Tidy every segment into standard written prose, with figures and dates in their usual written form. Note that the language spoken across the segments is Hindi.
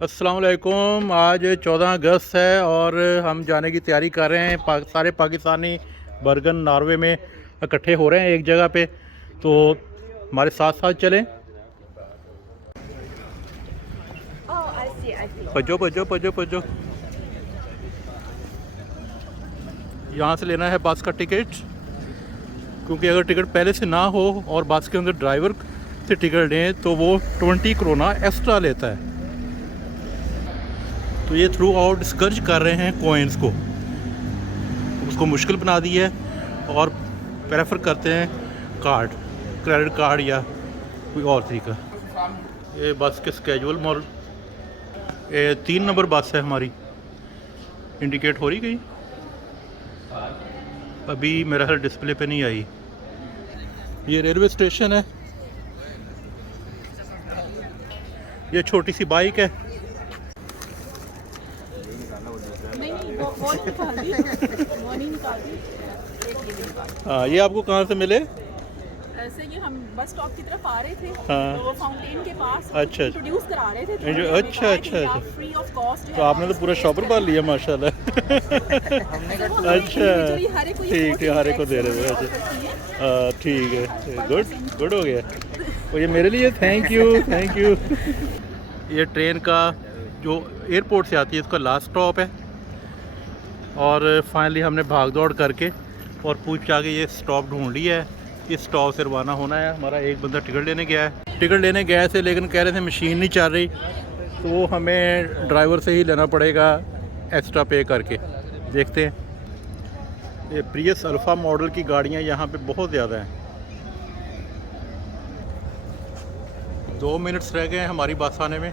अस्सलाम वालेकुम। आज 14 अगस्त है और हम जाने की तैयारी कर रहे हैं। सारे पाकिस्तानी बर्गन नॉर्वे में इकट्ठे हो रहे हैं एक जगह पे, तो हमारे साथ साथ चलें। भजो भजो भजो भजो। यहाँ से लेना है बस का टिकट, क्योंकि अगर टिकट पहले से ना हो और बस के अंदर ड्राइवर से टिकट लें तो वो 20 करोना एक्स्ट्रा लेता है। तो ये थ्रू आउट डिस्कर्ज कर रहे हैं कॉइन्स को, उसको मुश्किल बना दी है और प्रेफर करते हैं कार्ड, क्रेडिट कार्ड या कोई और तरीका। ये बस के स्केजुअल मॉडल 3 नंबर बस है हमारी, इंडिकेट हो रही गई अभी मेरा ख्याल डिस्प्ले पे नहीं आई। ये रेलवे स्टेशन है, ये छोटी सी बाइक है। हाँ, ये आपको कहाँ से मिले? ऐसे ये हम बस स्टॉप की तरफ आ रहे थे। हाँ। तो वो फाउंटेन के पास अच्छा इंट्रोड्यूस करा रहे थे। अच्छा अच्छा अच्छा। Free of cost. तो आपने तो पूरा शॉपर बाल लिया माशाल्लाह। अच्छा ठीक ठीक, हर एक को दे रहे थे। अच्छा ठीक है, गुड गुड हो गया। तो ये मेरे लिए थैंक यू थैंक यू। ये ट्रेन का जो एयरपोर्ट से आती है इसका लास्ट स्टॉप है और फाइनली हमने भाग दौड़ करके और पूछ के ये स्टॉप ढूंढ लिया है। इस स्टॉप से रवाना होना है। हमारा एक बंदा टिकट लेने गया है, टिकट लेने गए थे लेकिन कह रहे थे मशीन नहीं चल रही, तो हमें ड्राइवर से ही लेना पड़ेगा एक्स्ट्रा पे करके। देखते हैं। ये प्रियस अल्फ़ा मॉडल की गाड़ियाँ यहाँ पे बहुत ज़्यादा हैं। 2 मिनट्स रह गए हैं हमारी बस आने में।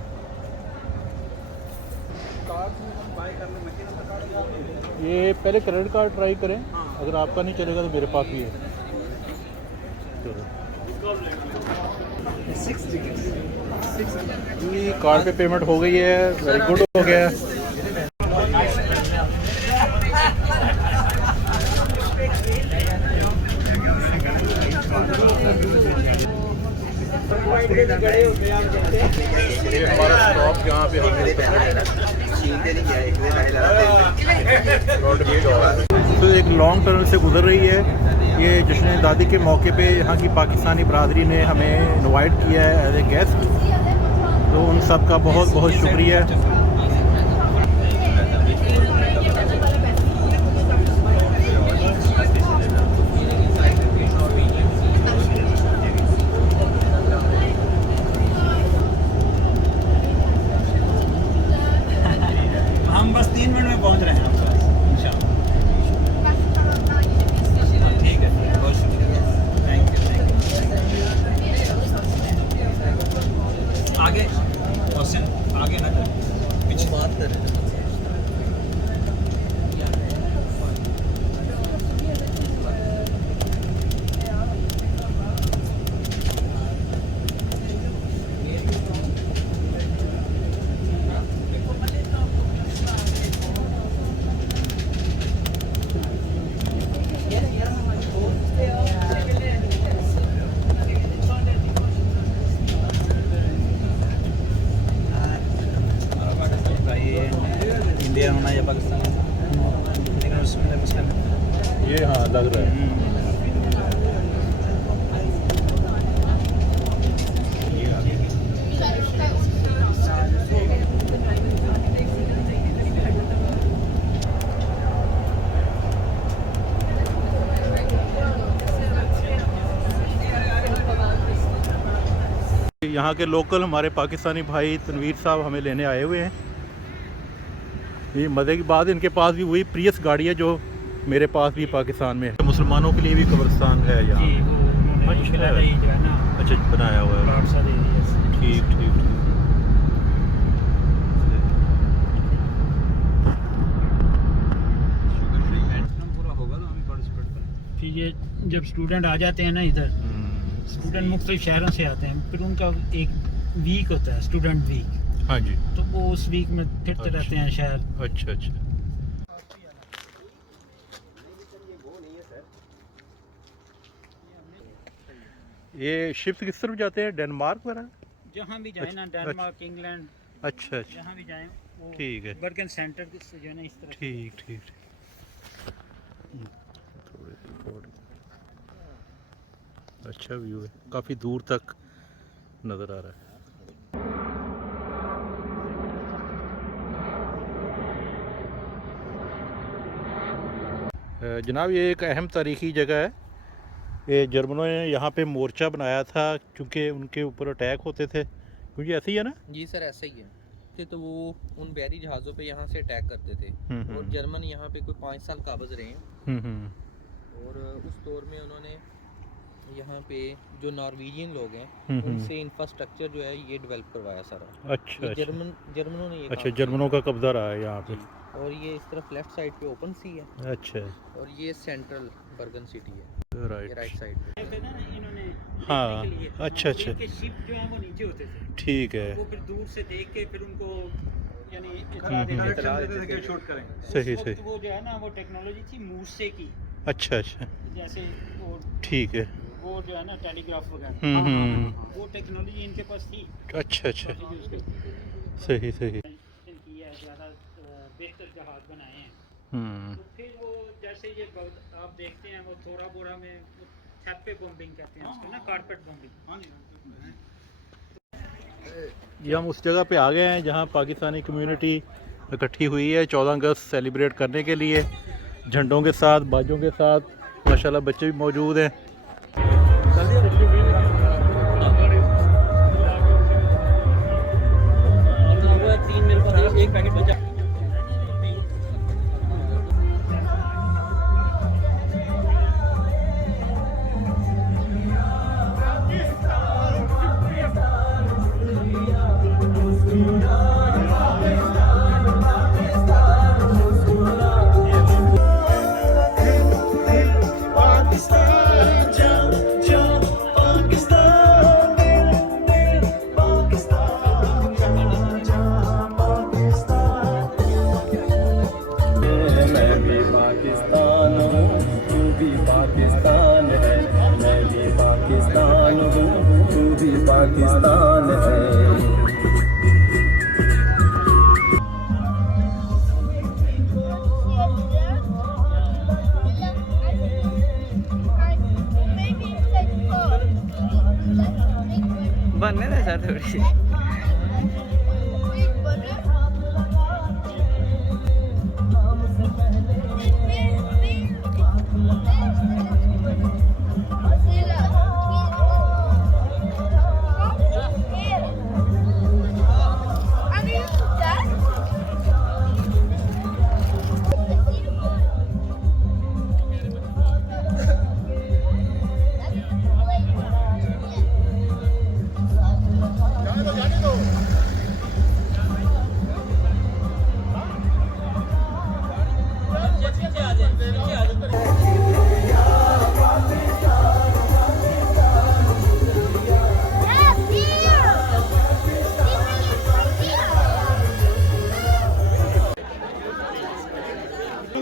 ये पहले क्रेडिट कार्ड ट्राई करें, अगर आपका नहीं चलेगा तो मेरे पास भी है। जी कार्ड पे पेमेंट हो गई है, वेरी गुड हो गया। ये हमारा स्टॉप यहाँ पे तो एक लॉन्ग टर्न से गुजर रही है। ये जश्न दादी के मौके पे यहाँ की पाकिस्तानी बरादरी ने हमें इनवाइट किया है एज ए गेस्ट, तो उन सब का बहुत बहुत शुक्रिया। हम बस 3 मिनट में पहुंच रहे हैं इंशाल्लाह। ठीक है, बहुत शुक्रिया, थैंक यू। आगे क्वेश्चन आगे ना करें, पीछे बात करें। इंडिया होना या पाकिस्तान, लेकिन उसमें मुस्लिम ये हाँ लग रहा है। यहाँ के लोकल हमारे पाकिस्तानी भाई तनवीर साहब हमें लेने आए हुए हैं। ये मज़े की बात, इनके पास भी वही प्रियस गाड़ी है जो मेरे पास भी पाकिस्तान में है। मुसलमानों के लिए भी कब्रिस्तान है यहाँ। अच्छा बनाया हुआ है, ठीक ठीक ठीक। फिर ये जब स्टूडेंट आ जाते हैं ना इधर, स्टूडेंट मुख्तलिफ शहरों से आते हैं, फिर उनका एक वीक होता है स्टूडेंट वीक। हाँ जी। तो वो उस वीक में फिरते रहते हैं शहर। अच्छा अच्छा। ये शिप्स किस तरफ जाते हैं? डेनमार्क वगैरह? जहाँ भी जाए ना, डेनमार्क, इंग्लैंड, अच्छा अच्छा, जहाँ भी जाएं वो ठीक है, बर्गन सेंटर से जो है ना इस तरह ठीक ठीक ठीक। थोड़े थोड़े अच्छा व्यू है, काफ़ी दूर तक नज़र आ रहा है। जनाब ये एक अहम तारीख़ी जगह है। ये जर्मनों ने यहाँ पे मोर्चा बनाया था क्योंकि उनके ऊपर अटैक होते थे, क्योंकि ऐसे ही है ना। जी सर ऐसा ही है कि तो वो उन बहरी जहाज़ों पे यहाँ से अटैक करते थे और जर्मन यहाँ पे कोई 5 साल काबज़ रहे हैं। और उस दौर में उन्होंने यहाँ पे जो नॉर्वेजियन लोग हैं उनसे इंफ्रास्ट्रक्चर जो है ये डेवलप करवाया सारा। अच्छा ये अच्छा जर्मनों ने ये अच्छा, काम जर्मनों का कब्जा रहा है यहाँ पे। किया। और ये इस तरफ लेफ्ट साइड पे ओपन सी है अच्छा और ये सेंट्रल बर्गन सिटी है, ये राइट, राइट साइड पे। थे ना इन्होंने हाँ, देखने के लिए। अच्छा, अच्छा। इनके शिप जो है वो नीचे होते थे, ठीक है, वो फिर दूर से देख के फिर उनको यानी इतला देते थे कि शूट करें। सही उस वक्त सही, वो जो है ना वो टेक्नोलॉजी थी मूर्से की, अच्छा अच्छा, जैसे वो ठीक है, वो जो है ना टेलीग्राफ वगैरह, वो टेक्नोलॉजी इनके पास थी। अच्छा अच्छा, काफी यूज़ करते थे। सही सही। की है ज़्यादा बेहतर जहाज बनाए हैं। तो फिर वो जैसे ये आप देखते हैं वो थोड़ा बोरा में छत पे बॉम्बिंग कहते हैं उसको ना, कारपेट बॉम्बिंग। ये हम उस जगह पे आ गए हैं जहाँ पाकिस्तानी कम्युनिटी इकट्ठी हुई है 14 अगस्त सेलिब्रेट करने के लिए, झंडों के साथ, बाजों के साथ। माशाल्लाह बच्चे भी मौजूद हैं। एक पैकेट बचा। पाकिस्तान है। बनने दे सर थोड़ी।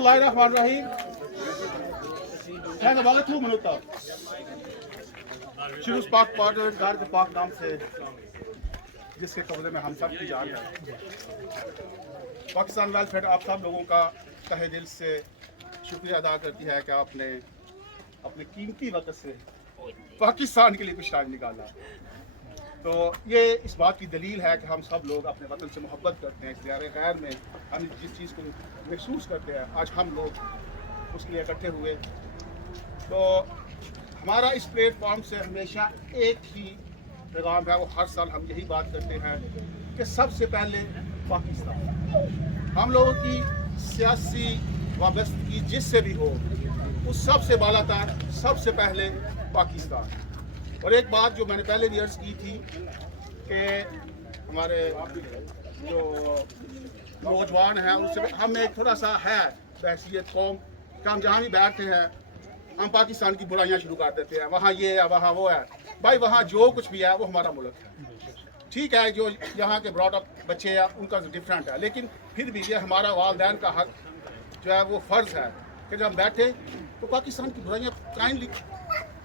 Bismillahirrahmanirrahim. वाले 2 मिनट शुरू पाक परवरदिगार के पाक नाम से जिसके कब्जे में हम सब की जान है। पाकिस्तान वेलफेयर आप सब लोगों का तहे दिल से शुक्रिया अदा करती है कि आपने अपने कीमती वक्त से पाकिस्तान के लिए कुछ टाइम निकाला। तो ये इस बात की दलील है कि हम सब लोग अपने वतन से मोहब्बत करते हैं। इस दियारे खैर में हम जिस चीज़ को महसूस करते हैं, आज हम लोग उसके लिए इकट्ठे हुए। तो हमारा इस प्लेटफॉर्म से हमेशा एक ही पैगाम है, वो हर साल हम यही बात करते हैं कि सबसे पहले पाकिस्तान। हम लोगों की सियासी वाबस्तगी जिससे भी हो, उस सबसे बालातर सबसे पहले पाकिस्तान। और एक बात जो मैंने पहले भी अर्ज़ की थी कि हमारे जो नौजवान हैं उनसे हम एक थोड़ा सा है बहसीत कौम कि हम जहाँ भी बैठते हैं हम पाकिस्तान की बुराइयाँ शुरू कर देते हैं। वहाँ ये है, वहाँ वो है। भाई वहाँ जो कुछ भी है वो हमारा मुल्क है। ठीक है, जो यहाँ के ब्रॉड अप बच्चे हैं उनका डिफरेंट है, लेकिन फिर भी ये हमारा वालिदैन का हक जो है वो फ़र्ज़ है कि जब हम बैठे तो पाकिस्तान की बुराइयाँ काइंडली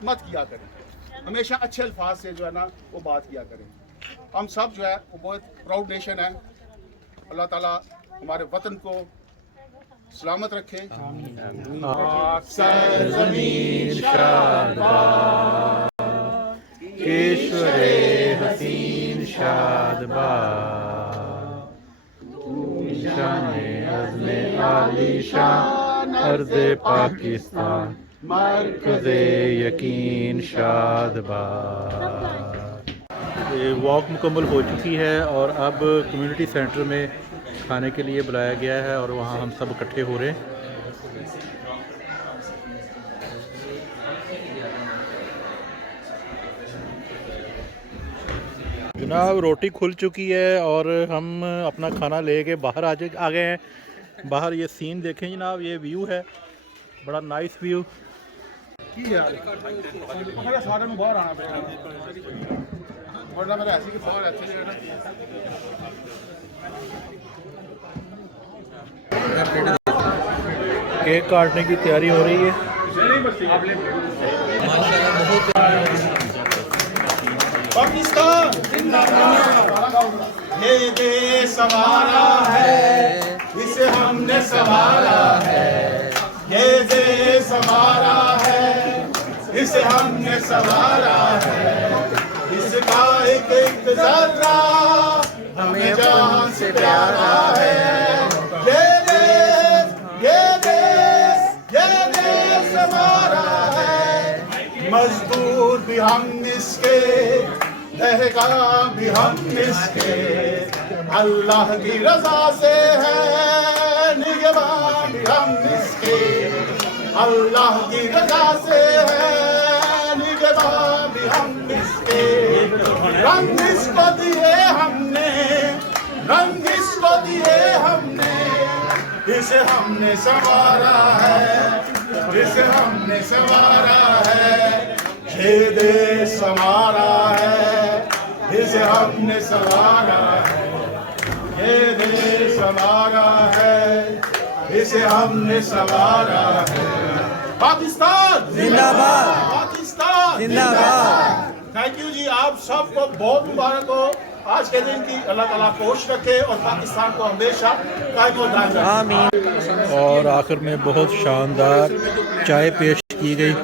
मत किया करें, हमेशा अच्छे अल्फाज से जो है ना वो बात किया करें। हम सब जो है वो बहुत प्राउड नेशन है। अल्लाह ताला हमारे वतन को सलामत रखे। सरजमीन शादबाद, केशवरे हसीन शादबाद, शाने अज़्मे आलीशान अर्ज़े पाकिस्तान, मरकज़े यकीन शादबाद। ये वॉक मुकम्मल हो चुकी है और अब कम्युनिटी सेंटर में खाने के लिए बुलाया गया है और वहाँ हम सब इकट्ठे हो रहे हैं। जनाब रोटी खुल चुकी है और हम अपना खाना लेके बाहर आ गए हैं। बाहर ये सीन देखें जनाब, ये व्यू है, बड़ा नाइस व्यू। सारे में बाहर आना पड़ेगा वरना मेरा ऐसे कि बाहर ऐसे रहेगा। केक काटने की तैयारी हो रही है। पाकिस्तान ये देश हमारा है, इसे हमने संभाला है। ये देश हमारा है, इसे हमने संभाला है। इसका एक एक जर्रा हमें जान से प्यारा है। ये देश, ये देश, ये देश हमारा है। मजदूर भी हम इसके, दहका भी हम इसके। अल्लाह की रजा से है, निगहबान भी हम इसके। अल्लाह की रजा से है, निगहबान भी हम इसके। रंग इसको दिए हमने, रंग इसको दिए हमने। इसे हमने संवारा है, इसे हमने संवारा है। ये देश हमारा है, इसे हमने संवारा है। ये देश हमारा है, इसे हमने संवारा है। पाकिस्तान जिंदाबाद, पाकिस्तान जिंदाबाद। थैंक यू जी, आप सबको बहुत मुबारक हो आज के दिन की। अल्लाह ताला कोशिश रखे और पाकिस्तान को हमेशा कायम और दायम रखे। और आखिर में बहुत शानदार चाय पेश की गई।